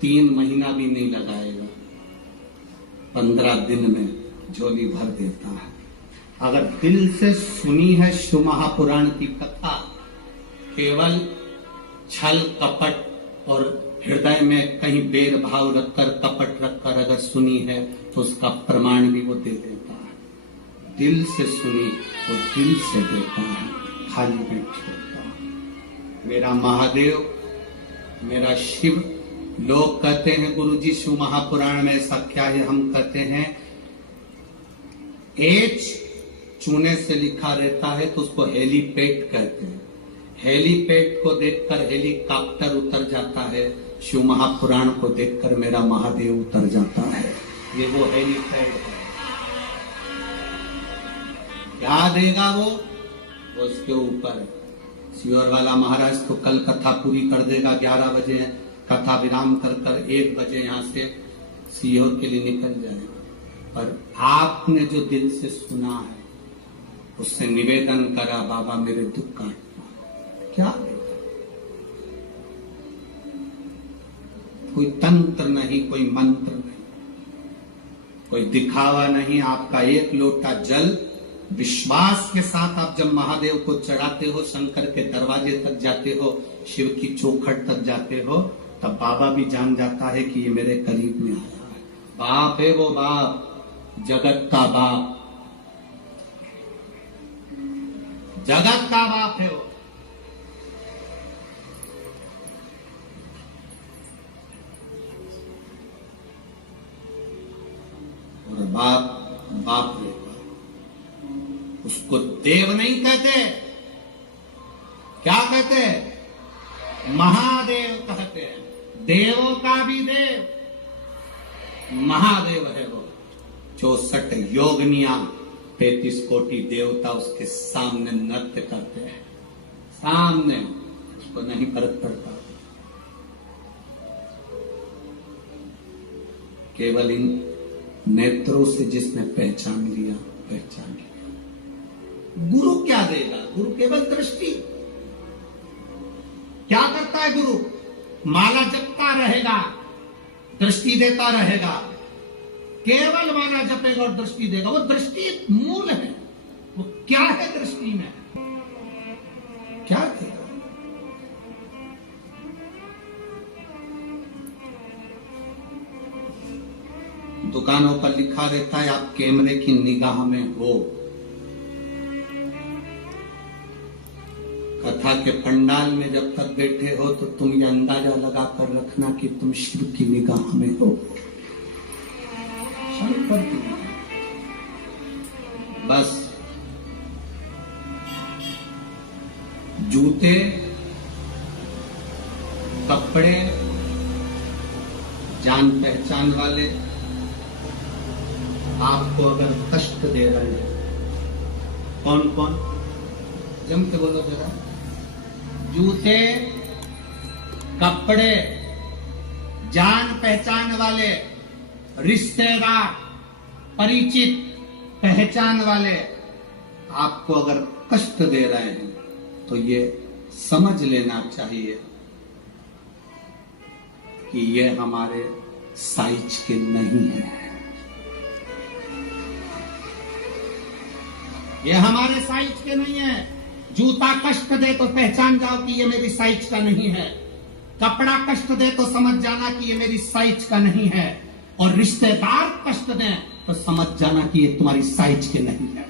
3 महीना भी नहीं लगाएगा, 15 दिन में झोली भर देता है। अगर दिल से सुनी है शिव महापुराण की कथा, केवल छल कपट और हृदय में कहीं बेर भाव रखकर कपट रखकर अगर सुनी है तो उसका प्रमाण भी वो दे देता है। दिल से सुनी तो दिल से देता है, खाली पेट छोड़ता है। मेरा महादेव, मेरा शिव, लोग कहते हैं गुरुजी शिव महापुराण में ऐसा क्या है, हम कहते हैं एच चूने से लिखा रहता है तो उसको हेलीपैड कहते हैं। हेलीपैड को देखकर हेलीकॉप्टर उतर जाता है, शिव महापुराण को देखकर मेरा महादेव उतर जाता है। ये वो हेलीपैड है। क्या देगा वो उसके ऊपर। सियोर वाला महाराज तो कल कथा पूरी कर देगा, 11 बजे कथा विराम कर 1 बजे यहाँ से सीहोर के लिए निकल जाएगा। पर आपने जो दिल से सुना है उससे निवेदन करा, बाबा मेरे दुख काटना, क्या कोई तंत्र नहीं, कोई मंत्र नहीं, कोई दिखावा नहीं। आपका 1 लोटा जल विश्वास के साथ आप जब महादेव को चढ़ाते हो, शंकर के दरवाजे तक जाते हो, शिव की चौखट तक जाते हो, तब बाबा भी जान जाता है कि ये मेरे करीब में आया है। बाप है वो, बाप, जगत का बाप, जगत का बाप है वो। और बाप बाप है, उसको देव नहीं कहते, क्या कहते? महादेव कहते हैं। देवों का भी देव महादेव है वो। 64 योगनिया, 33 कोटि देवता उसके सामने नृत्य करते हैं, सामने, उसको नहीं फर्क पड़ता। केवल इन नेत्रों से जिसने पहचान लिया, पहचान लिया। गुरु क्या देगा? गुरु केवल दृष्टि। क्या करता है गुरु? माला जपता रहेगा, दृष्टि देता रहेगा, केवल माला जपेगा और दृष्टि देगा। वो दृष्टि मूल है। वो क्या है दृष्टि में? क्या देगा? दुकानों पर लिखा रहता है आप कैमरे की निगाह में हो। कथा के पंडाल में जब तक बैठे हो तो तुम ये अंदाजा लगाकर रखना कि तुम शिव की निगाह में हो। शंकर की बस जूते, कपड़े, जान पहचान वाले आपको अगर कष्ट दे रहे हैं, कौन कौन? जम के बोलो जरा। जूते, कपड़े, जान पहचान वाले, रिश्तेदार, परिचित, पहचान वाले आपको अगर कष्ट दे रहे हैं तो ये समझ लेना चाहिए कि ये हमारे साइज के नहीं है। ये हमारे साइज के नहीं है। जूता कष्ट दे तो पहचान जाओ कि ये मेरी साइज का नहीं है। कपड़ा कष्ट दे तो समझ जाना कि ये मेरी साइज का नहीं है। और रिश्तेदार कष्ट दें तो समझ जाना कि ये तुम्हारी साइज के नहीं है।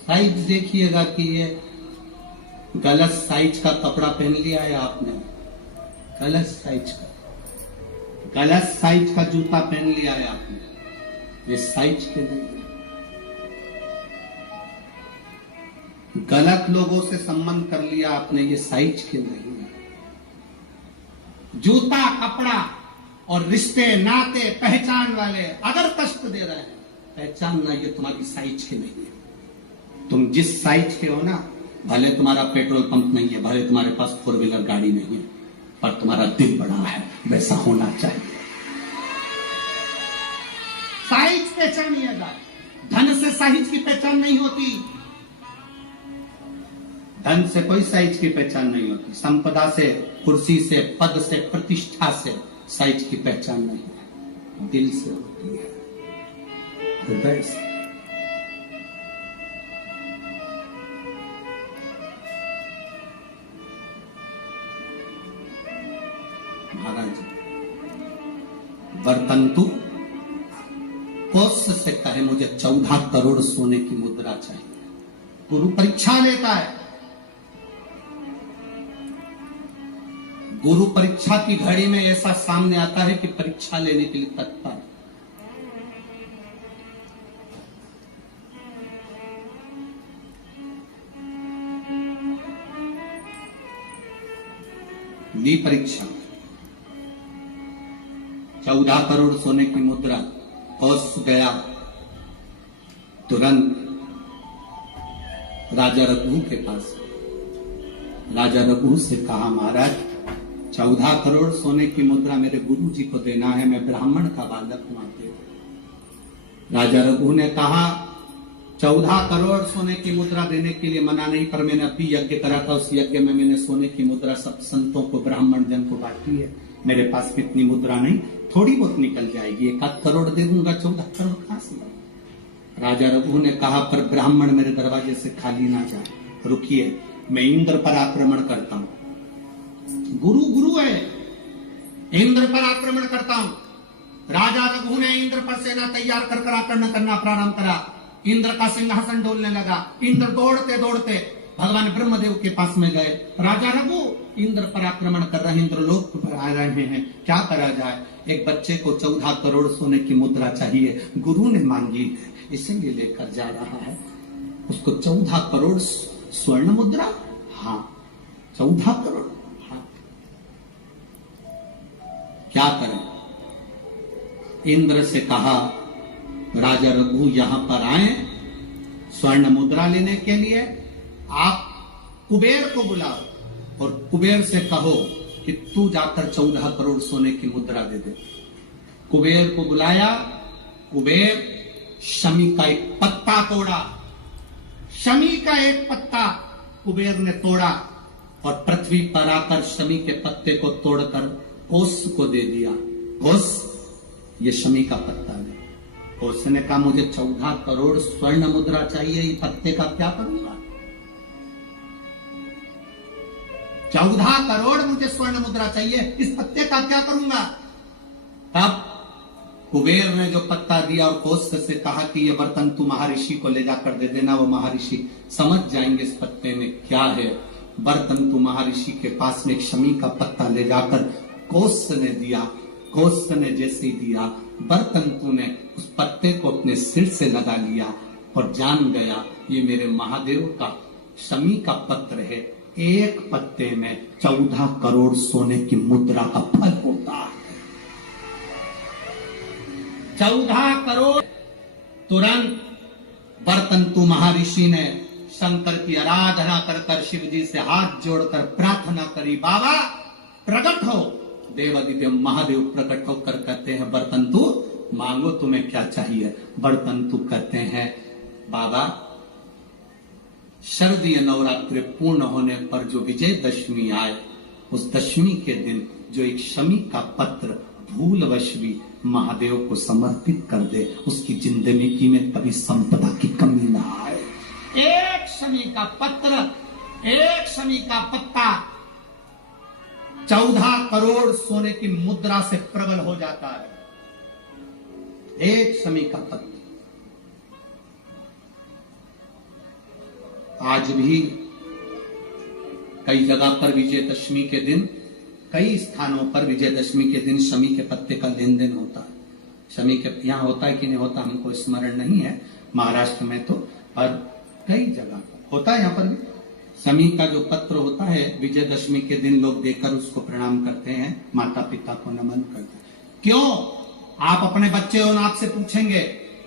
साइज देखिएगा कि ये गलत साइज का कपड़ा पहन लिया है आपने, गलत साइज का, गलत साइज का जूता पहन लिया है आपने, ये साइज के नहीं है। गलत लोगों से संबंध कर लिया आपने, ये साइज के नहीं है। जूता, कपड़ा और रिश्ते, नाते, पहचान वाले अगर कष्ट दे रहे हैं, पहचानना ये तुम्हारी साइज के नहीं है। तुम जिस साइज के हो ना, भले तुम्हारा पेट्रोल पंप नहीं है, भले तुम्हारे पास 4 व्हीलर गाड़ी नहीं है, पर तुम्हारा दिल बड़ा है, वैसा होना चाहिए। साइज पहचानिएगा, धन से साइज की पहचान नहीं होती। धन से कोई साइज की पहचान नहीं होती, संपदा से, कुर्सी से, पद से, प्रतिष्ठा से साइज की पहचान नहीं है, दिल से होती है, हृदय से। महाराज वर्तंतु कोष से कहे मुझे 14 करोड़ सोने की मुद्रा चाहिए। गुरु परीक्षा लेता है, गुरु परीक्षा की घड़ी में ऐसा सामने आता है कि परीक्षा लेने के लिए तत्पर। ली परीक्षा, 14 करोड़ सोने की मुद्रा, कोष गया, तुरंत राजा रघु के पास। राजा रघु से कहा महाराज 14 करोड़ सोने की मुद्रा मेरे गुरु जी को देना है, मैं ब्राह्मण का बालक हूं। राजा रघु ने कहा 14 करोड़ सोने की मुद्रा देने के लिए मना नहीं, पर मैंने अभी यज्ञ करा था, उस यज्ञ में मैंने सोने की मुद्रा सब संतों को, ब्राह्मण जन को बांटी है। मेरे पास इतनी मुद्रा नहीं, थोड़ी बहुत निकल जाएगी, 1 करोड़ दे दूंगा, 14 करोड़ कहां से। राजा रघु ने कहा पर ब्राह्मण मेरे दरवाजे से खाली ना जाए, रुकिए, मैं इंद्र पर आक्रमण करता हूं। गुरु गुरु है, इंद्र पर आक्रमण करता हूं। राजा रघु ने इंद्र पर सेना तैयार कर आक्रमण करना प्रारंभ करा। इंद्र का सिंहासन डोलने लगा। इंद्र दौड़ते दौड़ते भगवान ब्रह्मदेव के पास में गए। राजा रघु इंद्र पर आक्रमण कर रहे हैं, इंद्र लोक पर आ रहे हैं, क्या करा जाए। एक बच्चे को 14 करोड़ सोने की मुद्रा चाहिए, गुरु ने मांगी है, इसीलिए लेकर जा रहा है। उसको 14 करोड़ स्वर्ण मुद्रा, हाँ 14 करोड़, हाँ क्या करें। इंद्र से कहा राजा रघु यहां पर आए स्वर्ण मुद्रा लेने के लिए, आप कुबेर को बुलाओ और कुबेर से कहो कि तू जाकर 14 करोड़ सोने की मुद्रा दे दे। कुबेर को बुलाया। कुबेर शमी का एक पत्ता तोड़ा, शमी का एक पत्ता कुबेर ने तोड़ा और पृथ्वी पर आकर शमी के पत्ते को तोड़कर कोस को दे दिया। कोस ये शमी का पत्ता है। कोस ने कहा मुझे 14 करोड़ स्वर्ण मुद्रा चाहिए, ये पत्ते का क्या करूंगा। 14 करोड़ मुझे स्वर्ण मुद्रा चाहिए, इस पत्ते का क्या करूंगा। तब कुबेर ने जो पत्ता दिया और कोस से कहा कि ये बर्तन तू महर्षि को ले जाकर दे देना, वो महर्षि समझ जाएंगे इस पत्ते में क्या है। बर्तन तू महर्षि के पास में एक शमी का पत्ता ले जाकर कोस ने दिया। कोस ने जैसे दिया, बर्तन तू ने उस पत्ते को अपने सिर से लगा लिया और जान गया ये मेरे महादेव का शमी का पत्र है। एक पत्ते में 14 करोड़ सोने की मुद्रा का फल होता है। 14 करोड़। तुरंत बर्तंतु महर्षि ने शंकर की आराधना कर शिव जी से हाथ जोड़कर प्रार्थना करी, बाबा प्रकट हो। देव दिव्य महादेव प्रकट होकर कहते हैं बर्तंतु मांगो तुम्हें क्या चाहिए। बर्तंतु कहते हैं बाबा शरदीय नवरात्रि पूर्ण होने पर जो विजयदशमी आए, उस दशमी के दिन जो एक शमी का पत्र भूलवश भी महादेव को समर्पित कर दे, उसकी जिंदगी में कभी संपदा की कमी ना आए। एक शमी का पत्र, एक शमी का पत्ता 14 करोड़ सोने की मुद्रा से प्रबल हो जाता है। एक शमी का पत्र। आज भी कई जगह पर विजयदशमी के दिन, कई स्थानों पर विजयदशमी के दिन शमी के पत्ते का लेन देन होता है। शमी के यहाँ होता है कि नहीं होता हमको स्मरण नहीं है, महाराष्ट्र में तो, और कई जगह होता है। यहाँ पर भी शमी का जो पत्र होता है विजयदशमी के दिन लोग देकर उसको प्रणाम करते हैं, माता पिता को नमन करते हैं। क्यों? आप अपने बच्चे और आपसे पूछेंगे,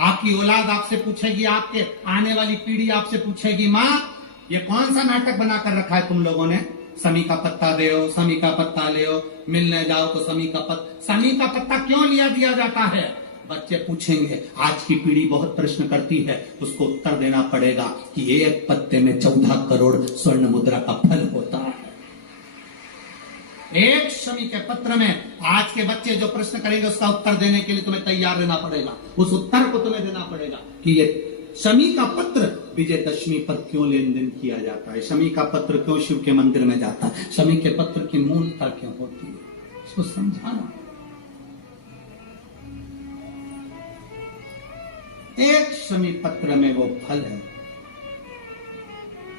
आपकी औलाद आपसे पूछेगी, आपके आने वाली पीढ़ी आपसे पूछेगी, माँ ये कौन सा नाटक बनाकर रखा है तुम लोगों ने। शमी का पत्ता दे, शमी का पत्ता ले, मिलने जाओ तो शमी का पत्ता। शमी का पत्ता क्यों लिया दिया जाता है? बच्चे पूछेंगे, आज की पीढ़ी बहुत प्रश्न करती है, उसको उत्तर देना पड़ेगा कि एक पत्ते में 14 करोड़ स्वर्ण मुद्रा का फल होता है। एक शमी के पत्र में आज के बच्चे जो प्रश्न करेंगे उसका उत्तर देने के लिए तुम्हें तैयार रहना पड़ेगा। उस उत्तर को तुम्हें देना पड़ेगा कि ये शमी का पत्र विजयदशमी पर क्यों लेन देन किया जाता है, शमी का पत्र क्यों शिव के मंदिर में जाता है, शमी के पत्र की मूलता क्यों होती है, इसको समझाना। एक शमी पत्र में वो फल है।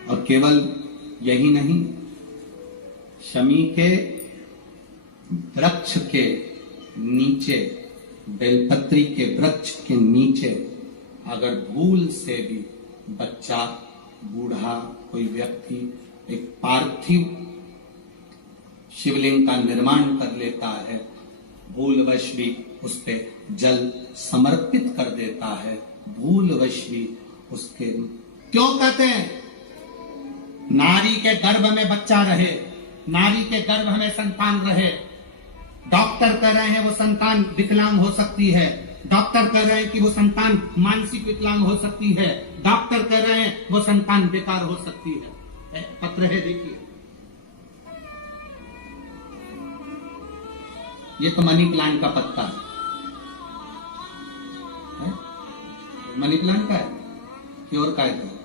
और केवल यही नहीं, शमी के वृक्ष के नीचे, बेलपत्री के वृक्ष के नीचे अगर भूल से भी बच्चा, बूढ़ा, कोई व्यक्ति एक पार्थिव शिवलिंग का निर्माण कर लेता है, भूलवश भी उस पे जल समर्पित कर देता है, भूलवश भी उसके, क्यों कहते हैं नारी के गर्भ में बच्चा रहे, नारी के गर्भ में संतान रहे। डॉक्टर कह रहे हैं वो संतान विकलांग हो सकती है, डॉक्टर कह रहे हैं कि वो संतान मानसिक विकलांग हो सकती है, डॉक्टर कह रहे हैं वो संतान बेकार हो सकती है। पत्र है, देखिए, ये तो मनी प्लांट का पत्ता है? मनी प्लांट का है कि और का है?